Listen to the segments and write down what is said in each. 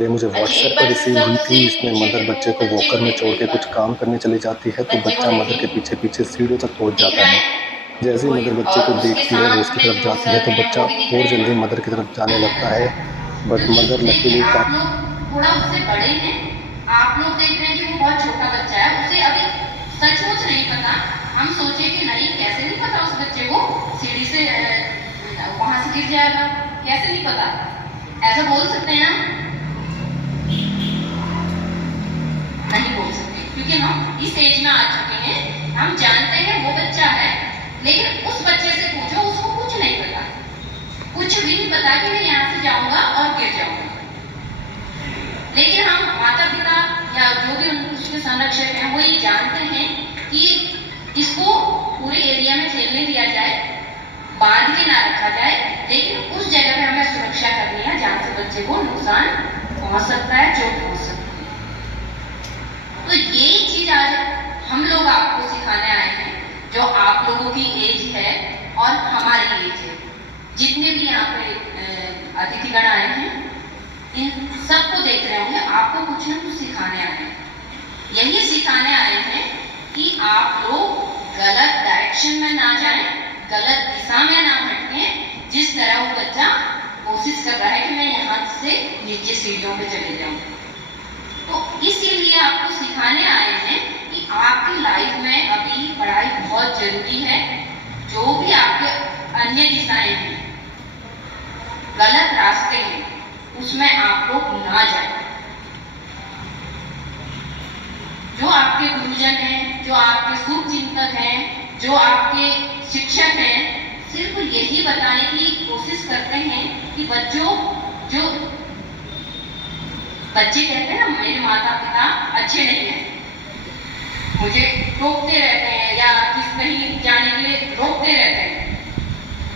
ये मुझे अच्छा, एक व्हाट्सएप पर बार रिसीव हुई सबसे थी। इसमें पूछिए मदर कि बच्चे वो को बच्चे को वॉकर में छोड़ देखें के एक कुछ बार। काम करने चली जाती है, तो बच्चे को बच्चा मदर के देखें, पीछे-पीछे सीढ़ियों तक पहुँच दिख जाता रहा है। है जैसे ही कोई? मदर बच्चे और को उसके देखती है, वो साथ उसकी में तरफ जो जाती है, सर तो हैं बच्चा वो भी दिख और रहे हैं जल्दी ना? मदर की तरफ जाने लगता है। बट क्योंकि मदर देखिए, लकीली आप लोग थोड़ा उससे बड़े हैं, आप लोग देख रहे हैं कि वो बहुत छोटा बच्चा है, उसे अभी सचमुच नहीं पता। हम सोचे कि नहीं, कैसे नहीं पता उस बच्चे को सीढ़ी से वहां से गिर जाएगा, कैसे नहीं पता? ऐसा बोल सकते हैं हम? नहीं बोल सकते, क्योंकि हम इस एज में आ चुके हैं, हम जानते हैं वो बच्चा है। लेकिन उस बच्चे से पूछो, उसको कुछ नहीं पता, कुछ भी नहीं पता कि मैं यहाँ से जाऊंगा और गिर जाऊंगा। लेकिन हम माता पिता या जो भी उसके संरक्षक हैं, वो ये जानते हैं कि इसको पूरे एरिया में खेलने दिया जाए, बांध के ना रखा जाए, लेकिन उस जगह पे हमें सुरक्षा करनी है जहां से बच्चे को नुकसान पहुंच सकता है, चोट पहुंच सकती है। तो यही चीज आज हम लोग आपको सिखाने आए हैं, जो आप लोगों की एज है और हमारी एज है। जितने भी यहाँ पे अतिथिगण आए हैं, इन सबको देख रहे होंगे, आपको कुछ ना कुछ सिखाने आए हैं। यही सिखाने आए हैं कि आप लोग गलत डायरेक्शन में ना जाएं, गलत दिशा में ना भटकें। जिस तरह वो बच्चा कोशिश कर रहा है कि मैं यहाँ से नीचे सीढ़ियों पे चले जाऊं, तो इसीलिए आपको सिखाने आए हैं कि आपकी लाइफ में अभी पढ़ाई बहुत जरूरी है। जो भी आपके अन्य दिशाएं हैं, गलत रास्ते हैं, उसमें आप लोग ना जाएं। जो आपके गुरुजन हैं, जो आपके शुभ चिंतक हैं, जो आपके शिक्षक हैं, सिर्फ यही बताने की कोशिश करते हैं कि बच्चों, जो बच्चे कहते हैं ना, मेरे माता पिता अच्छे नहीं हैं, मुझे टोकते रहते हैं या किस कहीं जाने के लिए रोकते रहते हैं,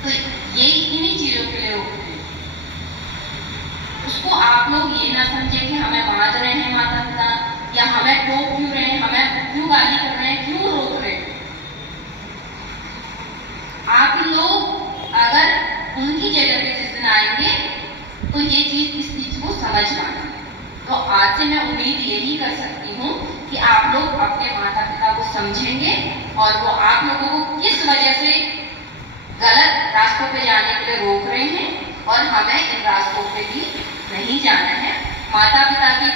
तो ये इन्हीं चीजों के लिए रोकते हैं। उसको आप लोग ये ना समझे कि हमें बांध रहे हैं माता पिता, या हमें टोक क्यों रहे हैं, हमें क्यों गाली कर रहे हैं, क्यों रोक रहे हैं। आप लोग अगर उनकी जगह पे जिस दिन आएंगे, तो ये चीज, इस चीज को समझ पाएंगे। तो आज से मैं उम्मीद यही कर सकती हूँ कि आप लोग अपने माता पिता को समझेंगे, और वो आप लोगों को किस वजह से गलत रास्तों पे जाने के लिए रोक रहे हैं, और हमें इन रास्तों पे भी नहीं जाना है। माता पिता की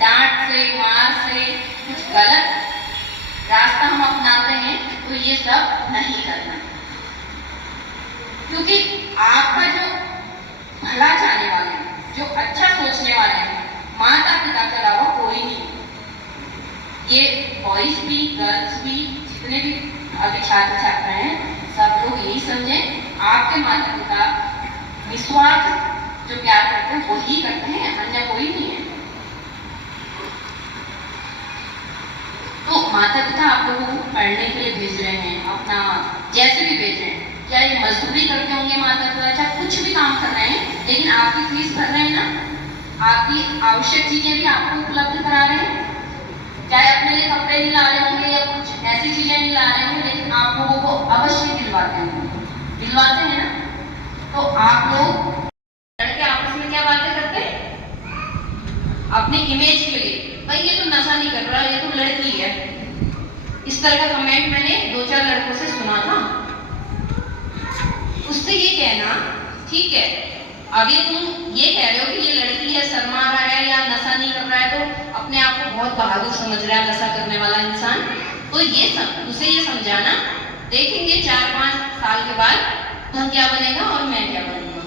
डांट से, मार से कुछ गलत रास्ता हम अपनाते हैं, तो ये सब नहीं करना, क्योंकि आपका जो भला चाहने वाले हैं, जो अच्छा सोचने वाले हैं, माता पिता के अलावा कोई नहीं। ये बॉयज भी, गर्ल्स भी, जितने भी अभी छात्र छात्रा हैं, सब लोग यही समझें, आपके माता पिता निस्वार्थ जो प्यार करते हैं वही करते हैं, अन्य कोई नहीं है। तो माता पिता आप लोगों को पढ़ने के लिए भेज रहे हैं, अपना जैसे भी भेज रहे हैं, क्या ये मजदूरी करते होंगे माता पिता, चाहे कुछ भी काम कर रहे हैं, लेकिन आपकी फीस भर रहे हैं ना, आपकी आवश्यक चीजें भी आपको उपलब्ध करा रहे हैं। चाहे अपने लिए कपड़े नहीं ला रहे होंगे या कुछ ऐसी चीजें नहीं ला रहे होंगे, लेकिन आप लोगों को अवश्य दिलवाते होंगे, दिलवाते हैं ना। तो आप लोग लड़के आपस में क्या बातें करते हैं, अपनी इमेज के लिए, भाई ये तो नशा नहीं कर रहा, ये तो लड़की है। इस तरह का कमेंट मैंने 2-4 लड़कों से सुना था। उससे ये कहना, ठीक है, अभी तुम ये कह रहे हो कि ये लड़की है, शर्मा रहा है या नशा नहीं कर रहा है, तो अपने आप को बहुत बहादुर समझ रहा है नशा करने वाला इंसान, तो ये उसे ये समझाना, देखेंगे 4-5 साल के बाद तुम क्या बनेगा और मैं क्या बनूंगा।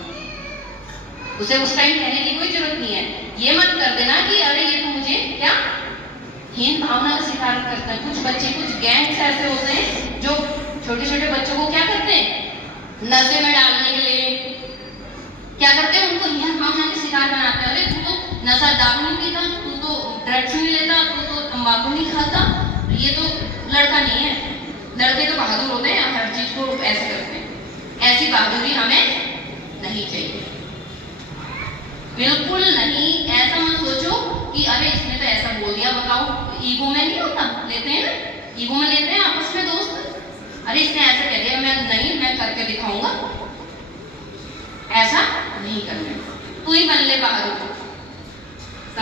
उसे उस टाइम कहने की कोई जरूरत नहीं है। ये मत कर देना कि अरे ये तो मुझे क्या हीन भावना का शिकार करते हैं। कुछ बच्चे, कुछ गैंग्स ऐसे होते हैं जो छोटे छोटे बच्चों को क्या करते हैं, नशे में डालने के लिए क्या करते हैं, उनको हीन भावना के शिकार बनाते हैं। अरे तू तो नशा, दारू नहीं पीता, तू तो ड्रग्स नहीं लेता, तू तो तंबाकू नहीं खाता, ये तो लड़का नहीं है। लड़के तो बहादुर होते हैं, हर चीज को ऐसे करते हैं। ऐसी बहादुरी हमें नहीं चाहिए, बिल्कुल नहीं। ऐसा मत सोचो कि अरे इसने तो ऐसा बोल दिया, बताओ, ईगो में नहीं होता, लेते हैं ना, ईगो में लेते हैं आपस में दोस्त, अरे इसने ऐसा कह दिया, मैं नहीं, मैं करके दिखाऊंगा। ऐसा नहीं करना, तू ही बन ले बहादुर,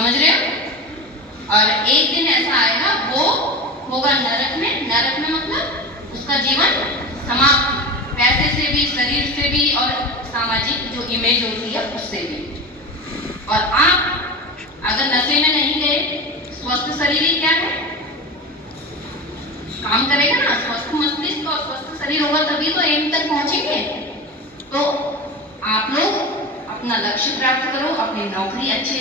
समझ रहे हो? और एक दिन ऐसा आएगा वो होगा नरक में। नरक में मतलब उसका जीवन समाप्त, पैसे से भी, शरीर से भी और सामाजिक जो इमेज होती है उससे भी। और आप अगर नशे में नहीं गए, स्वस्थ शरीर ही क्या है, काम करेगा ना, स्वस्थ मस्तिष्क और स्वस्थ शरीर होगा तभी तो एम तक पहुंचेंगे। तो आप लोग अपना लक्ष्य प्राप्त करो, अपनी नौकरी अच्छे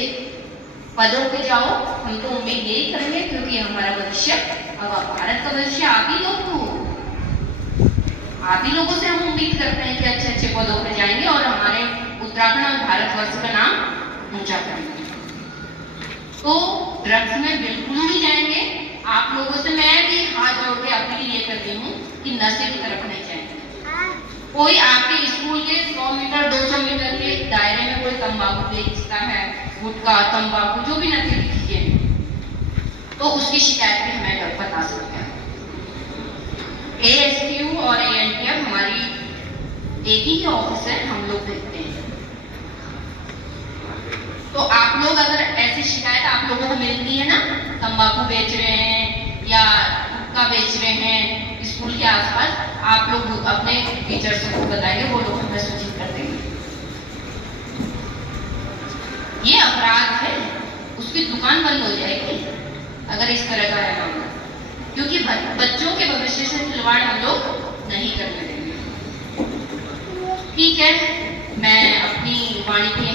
पदों पे जाओ। हम तो उम्मीद यही करेंगे क्योंकि हमारा भविष्य, अब भारत का भविष्य आप ही लोग को, आप ही लोगों से हम उम्मीद करते हैं कि अच्छे अच्छे पदों पे जाएंगे और हमारे उत्तराखंड और भारतवर्ष का नाम ऊंचा करेंगे। तो ड्रग्स में बिल्कुल नहीं जाएंगे। आप लोगों से मैं भी हाथ जोड़ के अपील ये करती हूँ कि नशे की तरफ नहीं जाएंगे। कोई आपके स्कूल के 100 मीटर 200 मीटर के दायरे में कोई तंबाकू बेचता है, गुटखा, तंबाकू, जो भी नशीली चीजें, तो उसकी शिकायत भी हमें बता सकते हैं। ASTU और ANTF हमारी एक ही ऑफिस है, हम लोग देखते हैं। तो आप लोग अगर ऐसी शिकायत आप लोगों को मिलती है ना, तंबाकू बेच रहे हैं या गुटखा बेच रहे हैं स्कूल के आसपास, आप लोग अपने टीचर्स को बताएंगे, वो लोग हमें सूचित कर देंगे। ये अपराध है, उसकी दुकान बंद हो जाएगी अगर इस तरह का है मामला, क्योंकि बच्चों के भविष्य से खिलवाड़ हम लोग नहीं करने देंगे। ठीक है, मैं अपनी वाणी की